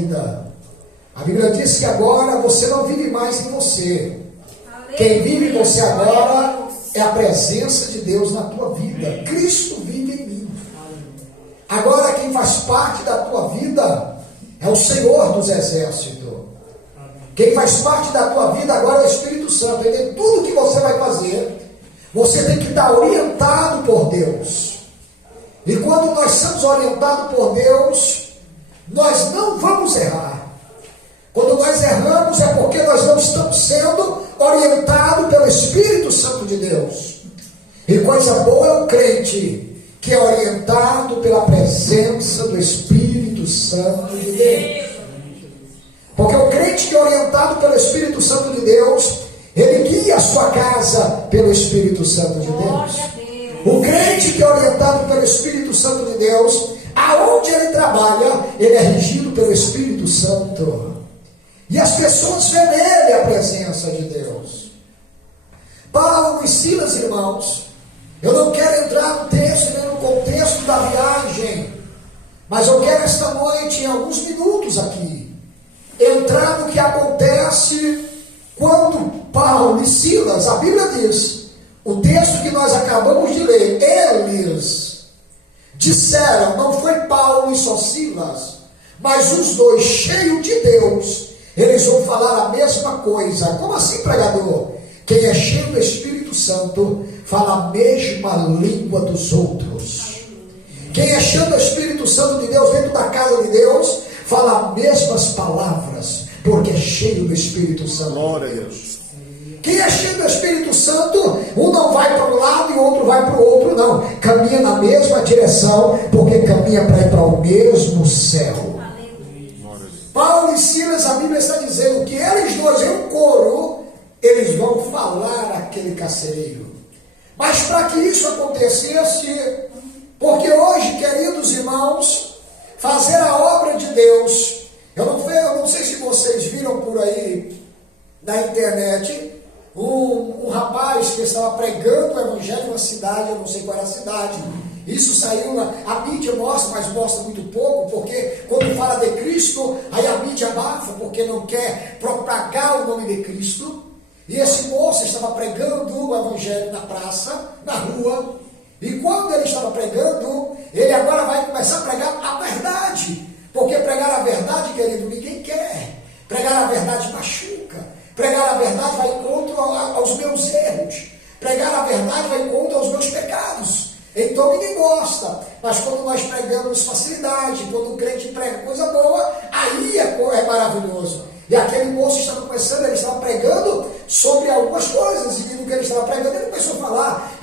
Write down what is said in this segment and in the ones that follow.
vida. A Bíblia diz que agora você não vive mais em você. Quem vive em você agora é a presença de Deus na tua vida. Cristo vive em mim. Agora quem faz parte da tua vida é o Senhor dos Exércitos. Quem faz parte da tua vida agora é o Espírito Santo. E tudo que você vai fazer, você tem que estar orientado por Deus. E quando nós somos orientados por Deus, nós não vamos errar. Quando nós erramos é porque nós não estamos sendo orientados pelo Espírito Santo de Deus. E coisa boa é o crente que é orientado pela presença do Espírito Santo de Deus. Porque o crente que é orientado pelo Espírito Santo de Deus, ele guia a sua casa pelo Espírito Santo de Deus. O crente que é orientado pelo Espírito Santo de Deus, aonde ele trabalha, ele é regido pelo Espírito Santo. E as pessoas veem nele a presença de Deus. Paulo e Silas, irmãos, eu não quero entrar no texto nem no contexto da viagem, mas eu quero esta noite, em alguns minutos aqui, entrar no que acontece quando Paulo e Silas, a Bíblia diz, o texto que nós acabamos de ler, eles disseram, não foi Paulo e só Silas, mas os dois, cheios de Deus, eles vão falar a mesma coisa. Como assim, pregador? Quem é cheio do Espírito Santo fala a mesma língua dos outros. Quem é cheio do Espírito Santo de Deus dentro da casa de Deus fala as mesmas palavras, porque é cheio do Espírito Santo. Glória a Deus. Quem é cheio do Espírito Santo, um não vai para um lado e o outro vai para o outro, não. Caminha na mesma direção, porque caminha para ir para o mesmo céu. Paulo e Silas, a Bíblia está dizendo que eles dois, em um coro, eles vão falar aquele carcereiro. Mas para que isso acontecesse, porque hoje, queridos irmãos, fazer a obra de Deus, eu não sei se vocês viram por aí na internet, um rapaz que estava pregando o evangelho em uma cidade, eu não sei qual era a cidade. Isso saiu, a mídia mostra, mas mostra muito pouco, porque quando fala de Cristo, aí a mídia abafa, porque não quer propagar o nome de Cristo. E esse moço estava pregando o evangelho na praça, na rua, e quando ele estava pregando, ele agora vai começar a pregar a verdade, porque pregar a verdade, querido, ninguém quer. Pregar a verdade machuca, pregar a verdade vai em contra aos meus erros, pregar a verdade vai em contra aos meus pecados. Então ninguém gosta, mas quando nós pregamos facilidade, quando o crente prega coisa boa, aí é maravilhoso. E aquele moço estava começando, ele estava pregando sobre algumas coisas, e no que ele estava pregando, ele começou a falar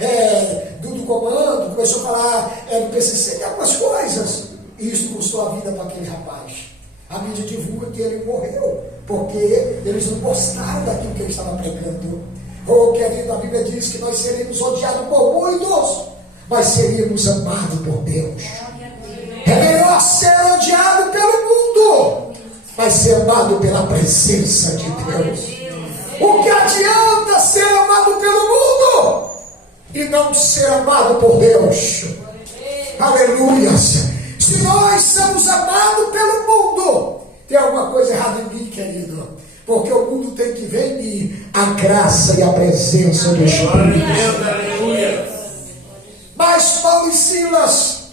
do comando, começou a falar do PCC, de algumas coisas, e isso custou a vida para aquele rapaz. A mídia divulga que ele morreu, porque eles não gostaram daquilo que ele estava pregando. Oh, querido, a Bíblia diz que nós seríamos odiados por muitos, mas seríamos amados por Deus. É melhor ser odiado pelo mundo, mas ser amado pela presença de Deus. O que adianta ser amado pelo mundo e não ser amado por Deus? Aleluia! Se nós somos amados pelo mundo, tem alguma coisa errada em mim, querido, porque o mundo tem que ver em mim a graça e a presença do Espírito. Aleluia! Mas Paulo e Silas,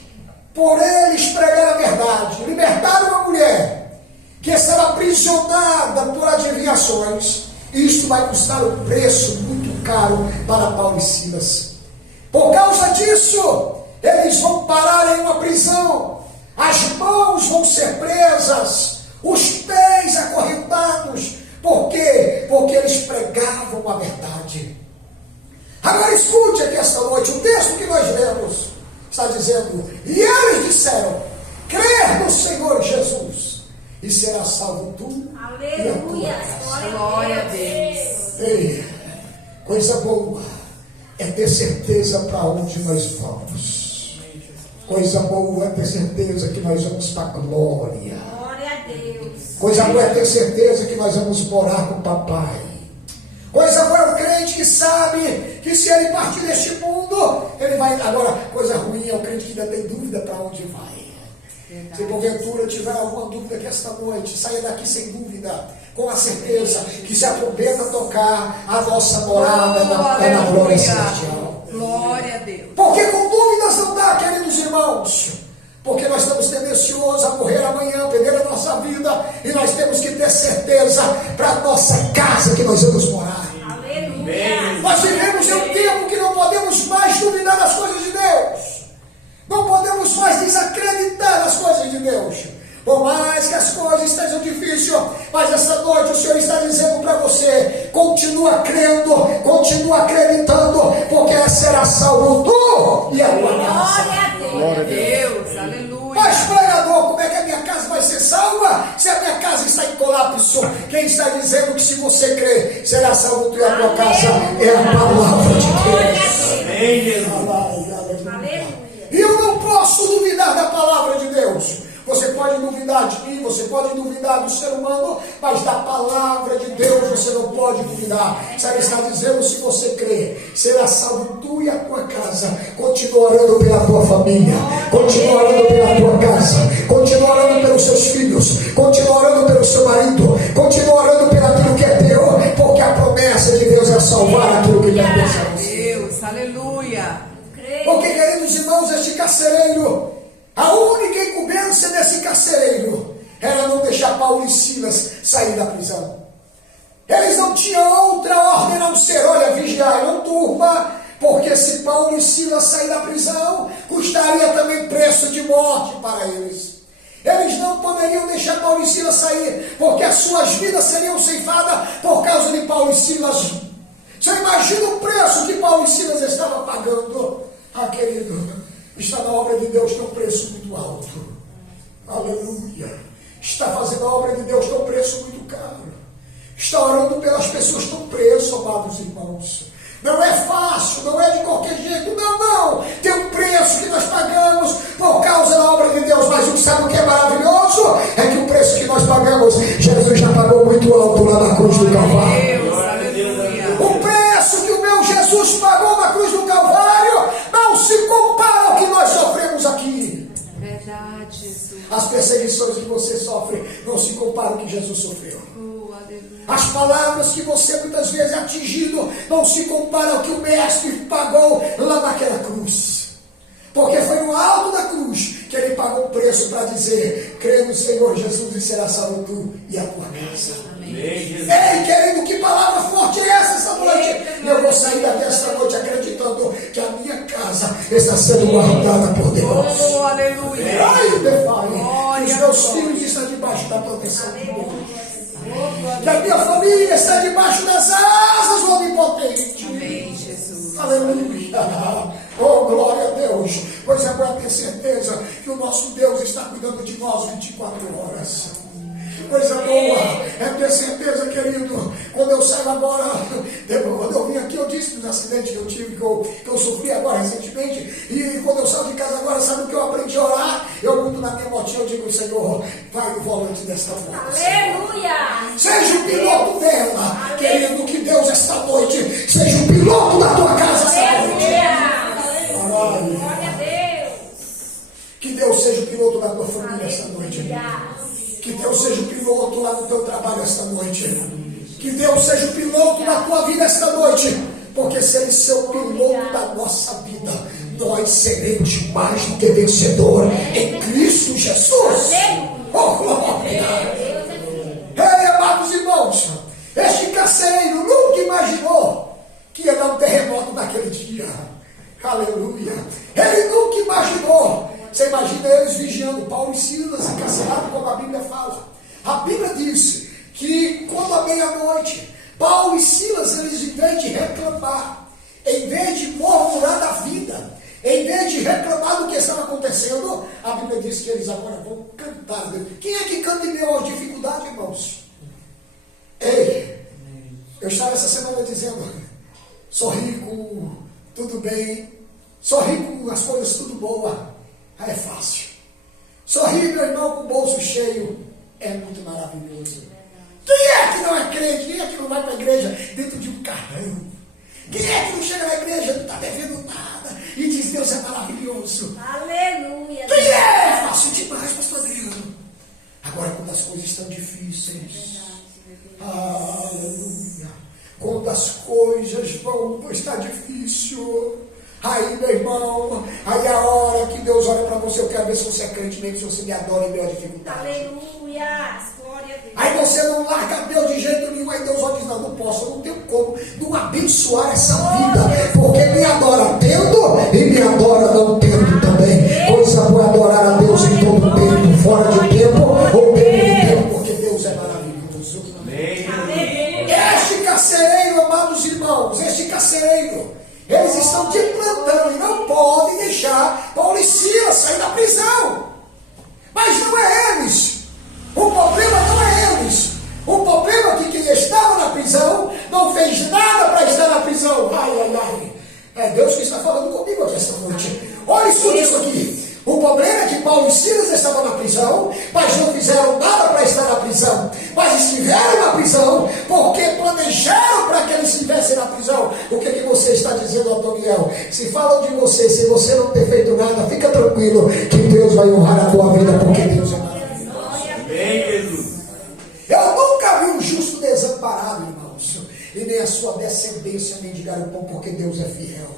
por eles pregar a verdade, libertaram uma mulher que estava aprisionada por adivinhações. Isso vai custar um preço muito caro para Paulo e Silas. Por causa disso, eles vão parar em uma prisão, as mãos vão ser presas, os pés acorrentados. Por quê? Porque eles pregavam a verdade. Agora escute aqui esta noite, o texto que nós lemos está dizendo, e eles disseram, crer no Senhor Jesus, e será salvo tu. Aleluia, glória a Deus. Ei, coisa boa é ter certeza para onde nós vamos. Coisa boa é ter certeza que nós vamos para a glória. Glória a Deus. Coisa boa é ter certeza que nós vamos morar com o papai. Coisa boa é o crente que sabe que se ele partir deste mundo, ele vai. Agora, coisa ruim é o crente que ainda tem dúvida para onde vai. Se porventura tiver alguma dúvida que esta noite, saia daqui sem dúvida, com a certeza que se a trombeta tocar, a nossa morada é na glória celestial. Glória a Deus. Porque com dúvidas não dá, queridos irmãos. Porque nós estamos tendenciosos a morrer amanhã, perder a nossa vida, e nós temos que ter certeza para a nossa casa que nós vamos morar. Aleluia. Nós vivemos em um tempo que não podemos mais duvidar das coisas de Deus. Não podemos mais desacreditar das coisas de Deus. Por mais que as coisas estejam difíceis, mas essa noite o Senhor está dizendo para você: continua crendo, continua acreditando, porque será salvo tu e a tua casa. Glória a Deus. Glória a Deus. Aleluia. Mas pregador, como é que a minha casa vai ser salva se a minha casa está em colapso? Quem está dizendo que se você crer, será salvo tu e a tua casa é a palavra de Deus. Aleluia. E eu não posso duvidar da palavra de Deus. Você pode duvidar de mim, você pode duvidar do ser humano, mas da palavra de Deus você não pode duvidar. Se ela está dizendo, se você crer, será salvo tu e a tua casa. Continua orando pela tua família, continua orando pela tua casa, continua orando pelos seus filhos, continua orando pelo seu marido, continua orando pelo aquilo que é teu, porque a promessa de Deus é salvar aquilo que pertence a você. Deus, aleluia. Porque, queridos irmãos, este carcereiro, a única incumbência desse carcereiro era não deixar Paulo e Silas sair da prisão. Eles não tinham outra ordem a não ser: olha, vigiai, não turma, porque se Paulo e Silas saírem da prisão, custaria também preço de morte para eles. Eles não poderiam deixar Paulo e Silas sair, porque as suas vidas seriam ceifadas por causa de Paulo e Silas. Você imagina o preço que Paulo e Silas estavam pagando? Ah, querido, está na obra de Deus, tem um preço muito alto. Aleluia. Está fazendo a obra de Deus, tem um preço muito caro. Está orando pelas pessoas que estão presas, amados irmãos. Não é fácil, não é de qualquer jeito, não. Tem um preço que nós pagamos por causa da obra de Deus. Mas sabe o que é maravilhoso? É que o preço que nós pagamos, Jesus já pagou muito alto lá na cruz do Calvário. O preço que o meu Jesus pagou na cruz do Calvário não se compara ao que nós sofremos aqui. Verdade, Jesus. As perseguições que você sofre não se comparam ao que Jesus sofreu. Aleluia. As palavras que você muitas vezes é atingido não se comparam ao que o Mestre pagou lá naquela cruz. Porque foi no alto da cruz que ele pagou o preço para dizer: crê no Senhor Jesus e será salvo tu e a tua casa. Ei, querido, que palavra forte é essa noite? E eu vou sair desta noite acreditando que a minha casa está sendo guardada por Deus. Oh, aleluia. Ai, Pai, que os meus filhos estão debaixo da proteção de Deus. Que a minha família está debaixo das asas do Onipotente. Amém, Jesus. Aleluia. Oh, glória a Deus. Pois agora ter certeza que o nosso Deus está cuidando de nós 24 horas. Coisa boa é ter certeza, querido. Quando eu saio agora, quando eu vim aqui, eu disse dos acidentes que eu tive, que eu sofri agora recentemente. E quando eu saio de casa agora, sabe o que eu aprendi a orar? Eu mudo na minha motinha, eu digo: Senhor, vai no volante desta moto. Aleluia. Seja o piloto dela, querido, que Deus esta noite seja o piloto da tua casa esta noite. Glória a Deus. Que Deus seja o piloto da tua família esta noite. Que Deus seja o piloto lá no teu trabalho esta noite. Que Deus seja o piloto da tua vida esta noite. Porque se Ele ser o piloto da nossa vida, nós seremos mais do que vencedor em Cristo Jesus. Oh, glória! Ei, amados irmãos, este carcereiro nunca imaginou que ia dar um terremoto naquele dia. Aleluia! Ele nunca imaginou. Você imagina eles vigiando Paulo e Silas encarcerados, como a Bíblia fala. A Bíblia diz que quando à meia-noite, Paulo e Silas, eles em vez de reclamar, em vez de murmurar da vida, em vez de reclamar do que estava acontecendo, a Bíblia diz que eles agora vão cantar. Quem é que canta em meio às dificuldades, irmãos? Ei, eu estava essa semana dizendo: sou rico, tudo bem, sou rico, as coisas tudo boa. É fácil. Sorrir, meu irmão, com o bolso cheio, é muito maravilhoso. Quem é que não é crente? Quem é que não vai para a igreja dentro de um carrão? Quem é que não chega na igreja, não está devendo nada e diz: Deus é maravilhoso? Aleluia. Quem é? fácil demais, pastor Adriano. Agora, quando as coisas estão difíceis, aleluia, quando as coisas vão estar difícil, aí, meu irmão, aí é a hora que Deus olha para você. Eu quero ver se você é crente mesmo, se você me adora em meio à dificuldade. Aleluia. Glória a Deus. Aí você não larga Deus de jeito nenhum. Aí Deus olha e diz: não, não posso, eu não tenho como não abençoar essa vida, porque me adora tendo e me adora não tendo também. Coisa boa é adorar a Deus em todo tempo, fora de tempo ou dentro de tempo, porque Deus é maravilhoso. Este carcereiro, amados irmãos, este carcereiro, eles estão de plantão e não podem deixar Paulo e Silas sair da prisão. Mas não é eles. O problema não é eles. O problema é que quem estava na prisão não fez nada para estar na prisão. Ai, ai, ai. É Deus que está falando comigo aqui esta noite. Olha, escute isso aqui. O problema é que Paulo e Silas estavam na prisão, mas não fizeram nada para estar na prisão. Mas estiveram na prisão porque planejaram para que eles estivessem na prisão. O que você está dizendo, Antoniel? Se falam de você, se você não ter feito nada, fica tranquilo que Deus vai honrar a tua vida, porque Deus é maravilhoso. Amém, Jesus. Eu nunca vi um justo desamparado, irmãos, e nem a sua descendência mendigar o pão, porque Deus é fiel.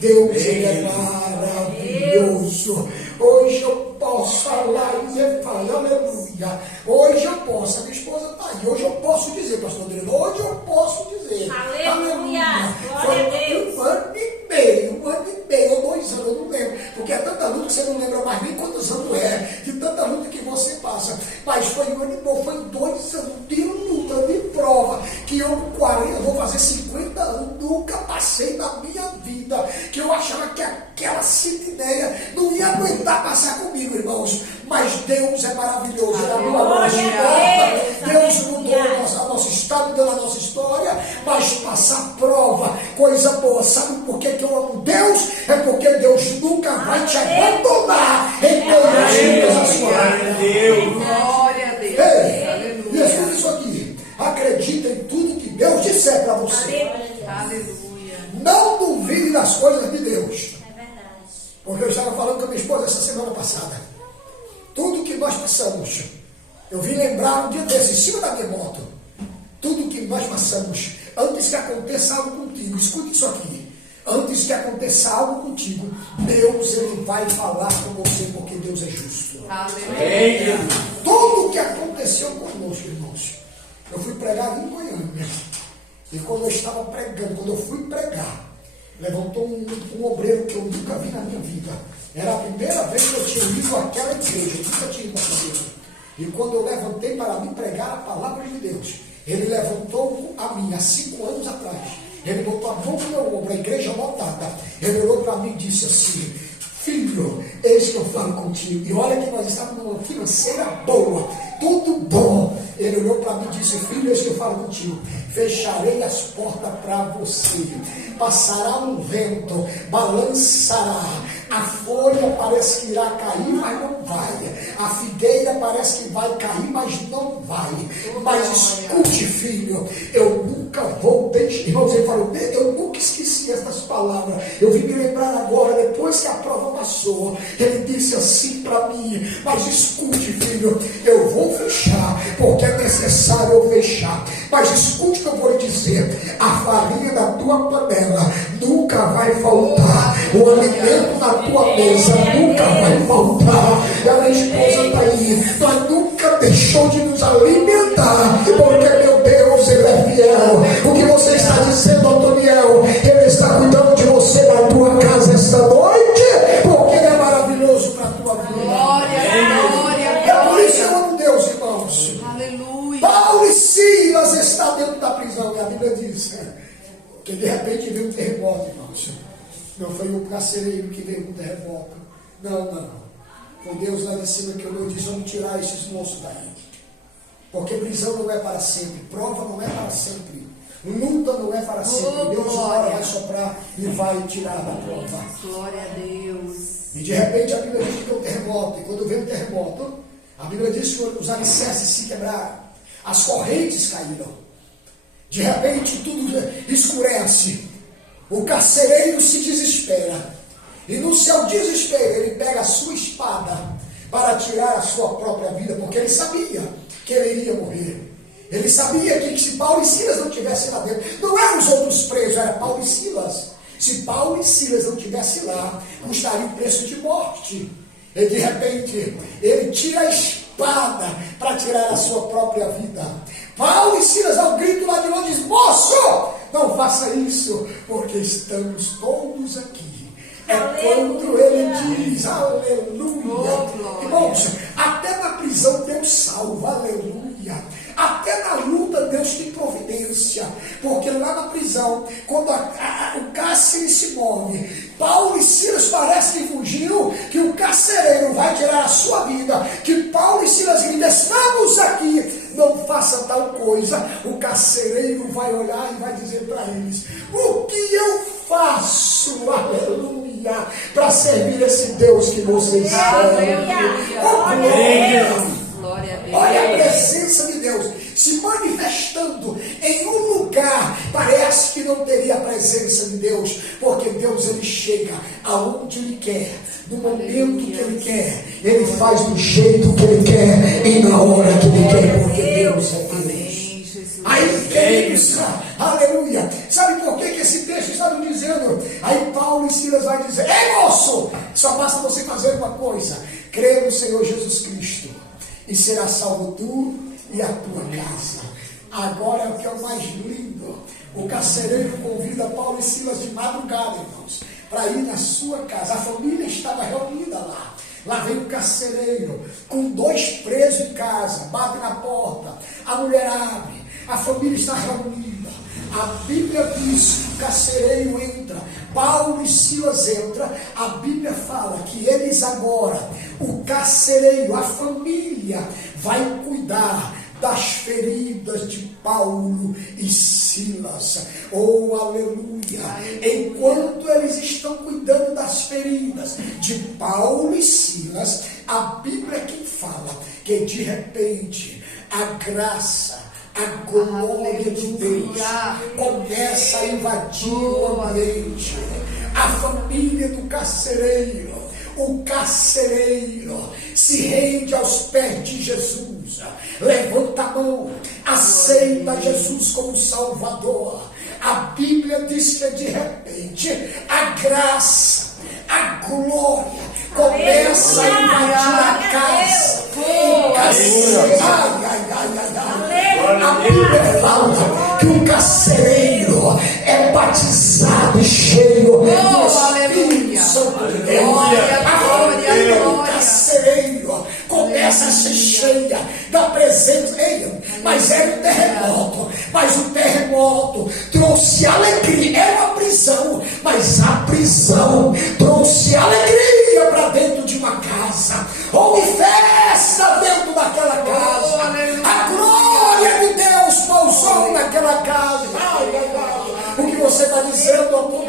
Deus é maravilhoso. Hoje eu posso falar e dizer, aleluia. Hoje eu posso, a minha esposa está aí. Hoje eu posso dizer, pastor Adriano, hoje eu posso dizer, Aleluia. Foi Glória a Deus. um ano e meio, ou 2 anos, eu não lembro, porque é tanta luta que você não lembra mais nem quantos anos é, de tanta luta que você passa. Mas foi 1 ano e meio, foi 2 anos de luta, de prova, que eu com 40, eu vou fazer 50 anos, nunca passei na minha vida, que eu achava que aquela Sidneia não ia aguentar passar comigo, irmãos. Mas Deus é maravilhoso. Ele abriu a nossa porta, Deus mudou a nossa história, mudou a nossa história. Mas passar prova, coisa boa. Sabe por que eu amo Deus? É porque Deus nunca vai te abandonar em meio às lutas da sua vida. Glória a Deus. Ei, Aleluia. e escuta isso aqui. Acredita em tudo que Deus disser para você. Aleluia. Não duvide das coisas de Deus. É verdade. Porque eu estava falando com a minha esposa essa semana passada. Tudo que nós passamos, eu vim lembrar um dia desse, em cima da minha moto. Tudo que nós passamos, antes que aconteça algo contigo, escute isso aqui. Antes que aconteça algo contigo, Deus, Ele vai falar com você, porque Deus é justo. Aleluia. Tudo o que aconteceu conosco, irmãos. Eu fui pregar em Goiânia. E quando eu estava pregando, quando eu fui pregar, levantou um obreiro que eu nunca vi na minha vida. Era a primeira vez que eu tinha ido àquela igreja, eu nunca tinha ido àquela igreja. E quando eu levantei para me pregar a palavra de Deus, ele levantou a mim há 5 anos atrás. Ele botou a mão no meu ombro, a igreja lotada. Ele olhou para mim e disse assim: filho, eis que eu falo contigo. E olha que nós estávamos numa financeira boa, tudo bom. Ele olhou para mim e disse: filho, eis que eu falo contigo. Fecharei as portas para você. Passará um vento, balançará. A folha parece que irá cair, mas não vai. A figueira parece que vai cair, mas não vai. Mas escute, filho, eu nunca vou deixar. Irmãos, ele falou: eu nunca esqueci essas palavras. Eu vim me lembrar agora, depois que a prova passou. Ele disse assim para mim: mas escute, filho, eu vou fechar, porque é necessário eu fechar. Mas escute o que eu vou lhe dizer: a farinha da tua panela nunca vai faltar. O alimento na tua mesa nunca vai faltar. E a minha esposa está aí, mas nunca deixou de nos alimentar, porque meu Deus, Ele é fiel. O que você está dizendo, Antoniel? Ele está cuidando de você na tua casa esta noite, porque Ele é maravilhoso para a tua vida. Glória, É por isso que eu amo Deus, irmãos. aleluia. Paulo e Silas estão dentro da prisão, e a Bíblia diz que de repente veio um terremoto, irmãos. Não foi o carcereiro que veio com o terremoto. Não. Foi Deus lá em cima que olhou e disse: vamos tirar esses moços daí. Porque prisão não é para sempre, prova não é para sempre, luta não é para sempre. Deus uma hora vai soprar e vai tirar da prova. Glória a Deus. E de repente a Bíblia diz que tem um terremoto. E quando veio o terremoto, a Bíblia diz que os alicerces se quebraram, as correntes caíram. De repente tudo escurece. O carcereiro se desespera. E no seu desespero ele pega a sua espada, para tirar a sua própria vida, porque ele sabia que ele iria morrer. Ele sabia que se Paulo e Silas não estivessem lá dentro, não eram os outros presos, era Paulo e Silas. Se Paulo e Silas não estivessem lá, custaria o preço de morte. E de repente, ele tira a espada para tirar a sua própria vida. Paulo e Silas dão um grito lá de longe, diz: moço, não faça isso, porque estamos todos aqui. É quando ele diz: aleluia. Irmãos, até na prisão Deus salva, aleluia. Até na luta Deus tem providência, porque lá na prisão, quando o cárcere se move, Paulo e Silas parece que fugiram, que o carcereiro vai tirar a sua vida, que Paulo e Silas gritam: estamos aqui, não faça tal coisa. O carcereiro vai olhar e vai dizer para eles: o que eu faço, aleluia, para servir esse Deus que vocês servem? Glória a Deus. Olha a presença de Deus se manifestando em um lugar. Parece que não teria a presença de Deus, porque Deus, ele chega aonde ele quer, no momento que ele quer, ele faz do jeito que ele quer e na hora que ele quer, porque Deus é Deus. Aí, queridos, aleluia. Sabe por que esse texto está nos dizendo? Aí Paulo e Silas vai dizer: ei, moço, só basta você fazer uma coisa: crer no Senhor Jesus Cristo, e será salvo tu e a tua casa. Agora é o que é o mais lindo. O carcereiro convida Paulo e Silas de madrugada, irmãos, para ir na sua casa. A família estava reunida lá. Lá vem o carcereiro com 2 presos em casa, bate na porta, a mulher abre, a família está reunida. A Bíblia diz que o carcereiro entra, Paulo e Silas entram. A Bíblia fala que eles agora, o carcereiro, a família, vai cuidar das feridas de Paulo e Silas. Oh, aleluia! Enquanto eles estão cuidando das feridas de Paulo e Silas, a Bíblia é quem fala que de repente a graça, a glória de Deus começa a invadir o ambiente. A família do carcereiro, o carcereiro se rende aos pés de Jesus, levanta a mão, aceita Jesus como Salvador. A Bíblia diz que de repente a graça, a glória começa a invadir a casa. O carcereiro, a Bíblia fala que o carcereiro é batizado e cheio do Espírito Santo de Deus. A família do carcereiro começa a ser cheia da presença. Mas era um terremoto. Mas o terremoto trouxe alegria. Era uma prisão, mas a prisão trouxe alegria para dentro de uma casa. Houve festa dentro daquela casa. A glória de Deus pousou naquela casa. O que você está dizendo, amor?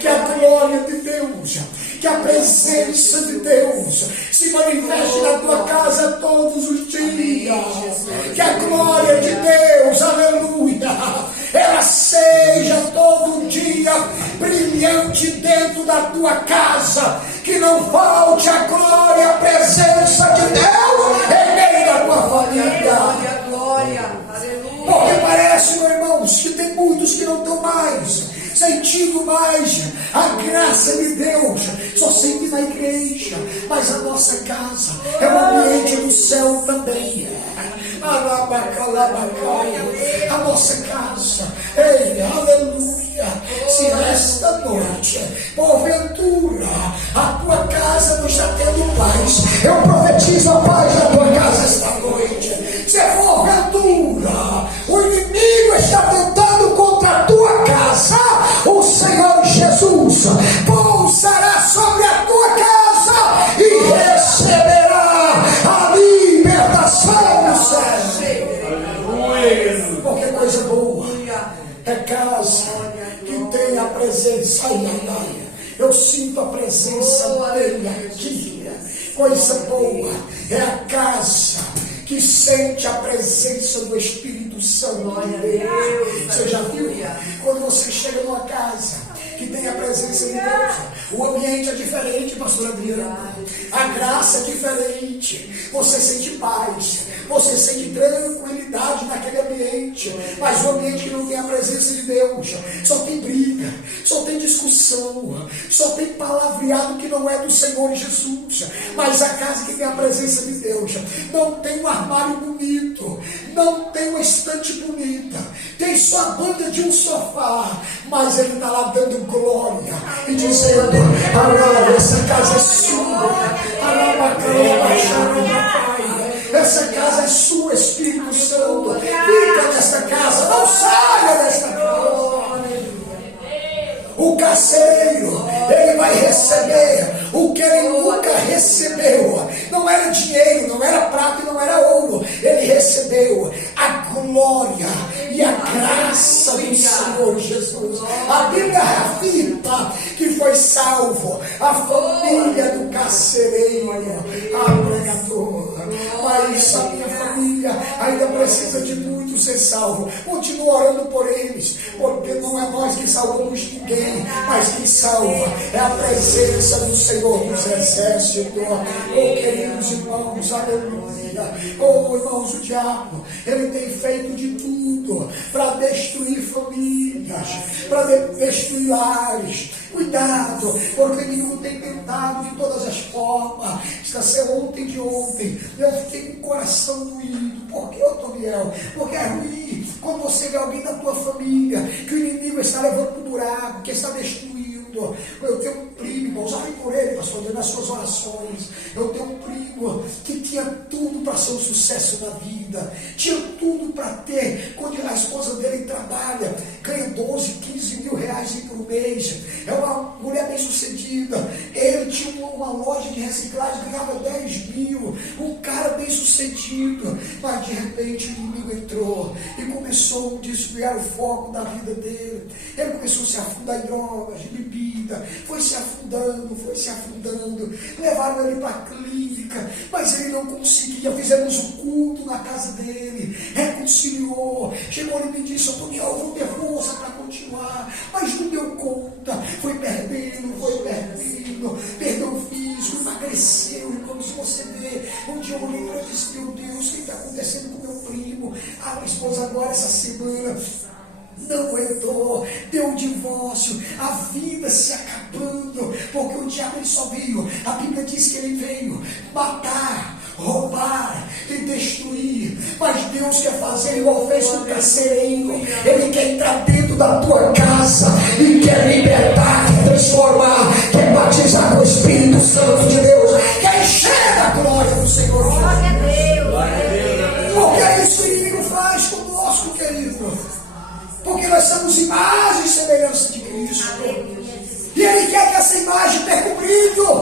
Que a glória de Deus, que a presença de Deus se manifeste na tua casa todos os dias. Que a glória de Deus, aleluia, ela seja todo dia brilhante dentro da tua casa. Que não falte a glória, a presença de Deus em meio da tua família. Porque parece, meus irmãos, que tem muitos que não estão mais sentindo mais a graça de Deus, só sente na igreja, mas a nossa casa é o ambiente do céu também. A nossa casa, ei, aleluia. Se esta noite, porventura, a tua casa não está tendo paz, eu profetizo a paz na tua casa esta noite. Se porventura o inimigo está tentando contra a tua casa, o Senhor Jesus pousará sobre a tua casa e receberá a libertação do céu. Porque coisa boa é casa que tem a presença. Eu sinto a presença dele aqui. Coisa boa é a casa que sente a presença do Espírito Santo de Deus. Você já viu? Quando você chega numa casa que tem a presença de Deus. O ambiente é diferente, pastor Adriano. A graça é diferente. Você sente paz, você sente tranquilidade naquele ambiente. Mas o ambiente que não tem a presença de Deus, só tem briga, só tem discussão, só tem palavreado que não é do Senhor Jesus. Mas a casa que tem a presença de Deus não tem um armário bonito, não tem uma estante bonita, tem só a banda de um sofá, mas ele está lá dando glória e dizendo: essa casa é sua, essa casa é sua, Espírito Santo, fica nesta casa, não saia desta casa. O carcereiro, ele vai receber o que ele nunca recebeu. Não era dinheiro, não era prata e não era ouro. Ele recebeu a glória e a graça do Senhor Jesus. A Bíblia afirma que foi salvo a família do carcereiro, pregador. Mas a minha família ainda precisa de muito ser salvo. Continua orando por eles, porque não é nós que salvamos ninguém, mas quem salva é a presença do Senhor dos Exércitos. Oh, queridos irmãos, aleluia. Oh, irmãos, o diabo, ele tem feito de tudo para destruir famílias, para destruir lares. Cuidado, porque o inimigo tem tentado de todas as formas. Está sendo ontem de ontem. Eu fiquei com o coração doído. Por que, Otoniel? Porque é ruim quando você vê alguém da tua família que o inimigo está levando para o buraco, que está destruindo. Eu tenho um primo, irmãos, orem por ele, pastor, nas suas orações. Eu tenho um primo que tinha tudo para ser um sucesso na vida, tinha tudo para ter. Quando a esposa dele trabalha, ganha 12, 15 mil reais por mês, é uma mulher bem sucedida. Ele tinha uma loja de reciclagem, ganhava 10 mil, um cara bem sucedido. Mas de repente o inimigo entrou e começou a desviar o foco da vida dele. Ele começou a se afundar em drogas, em bebida, foi se afundando, levaram ele para a clínica, mas ele não conseguia. Fizemos um culto na casa dele, reconciliou, chegou e me disse: Antônio, eu vou ter força para continuar, mas não deu conta, foi perdendo, perdeu físico, emagreceu. Irmão, se você vê, um dia eu olhei para ele e disse: meu Deus, o que está acontecendo com meu primo? A minha esposa agora, essa semana, não aguentou, deu um divórcio, a vida se acabando, porque o diabo ele só veio, a Bíblia diz que ele veio matar, roubar e destruir, mas Deus quer fazer igual fez com o carcereiro. Ele quer entrar dentro da tua casa e quer libertar, quer transformar, quer batizar com o Espírito Santo de Deus, quer encher a glória do Senhor. Glória a Deus. Porque é isso que o inimigo faz conosco, querido. Porque nós somos imagem e semelhança de Cristo. E Ele quer que essa imagem perca o brilho.